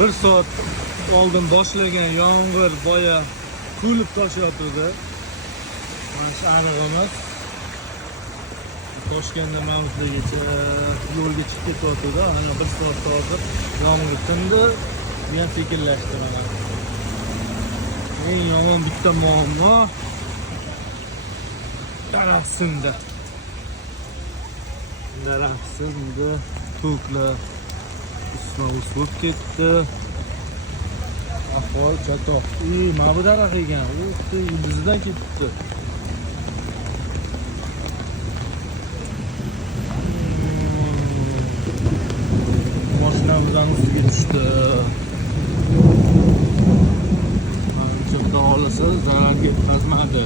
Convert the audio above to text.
bir soat oldin boshlagan yomg'ir boya kulib toshyotdi. Mana shu arig'imiz Toshkentdan Mamlukagacha yo'lga chiqib ketyapti. Ana bir soat hozir yomg'ir tindi, men sekinlashdi mana. Eng yomon bitta muammo daraxt sindi. Daraxt sindi, to'klar ustma ust bo'lib ketdi. Ahvol chatoq. Mana bu daraxt ekan, u ildizidan ketibdi. Mashinamizdan ustiga tushdi. Ancha olasa zarar yetkazmadi.